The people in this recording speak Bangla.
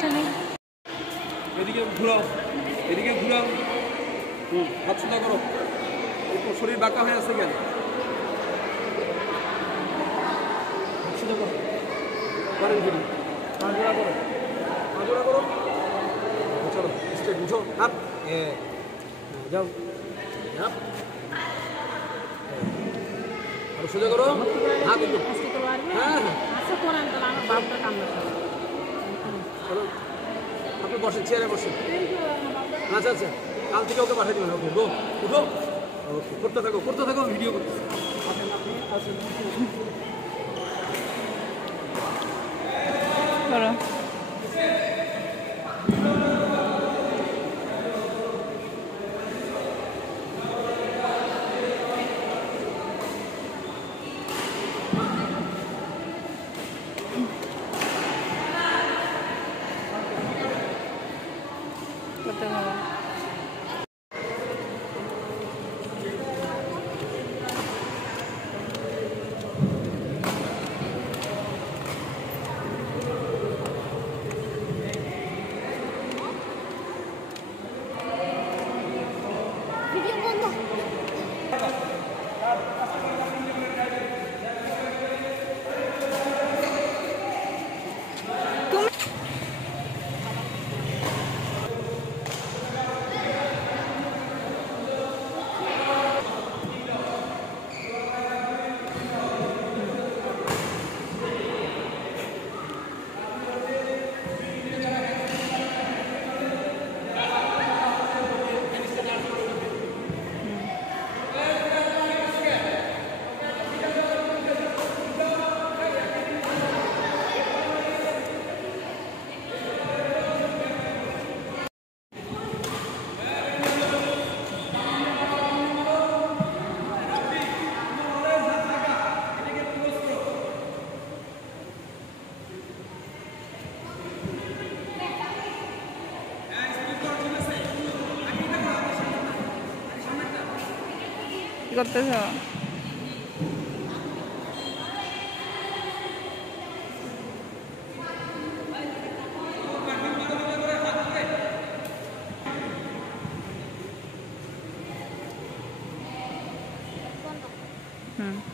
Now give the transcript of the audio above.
এখানে এদিকে ঘুরাও, এদিকে ঘুরাও। হাত সোজা করো। শরীর বাঁকা হয়ে আছে কেন? হাত সোজা করো। পারেন যদি পা জোড়া করো, পা জোড়া করো। চলো স্ট্রেট উঠো। আপ যাও, আপ আর সোজা করো। হাত একটু হ্যাঁ হ্যাঁ চলো। আপনি বসেন, চেয়ারে বসেন। আচ্ছা আচ্ছা, কাল থেকে ওকে পাঠিয়ে দেবেন। ওকে গো, উঠো। ওকে, করতে থাকো, করতে থাকো, ভিডিও করতে। করো করতে হবে। কি করতেছ? হুম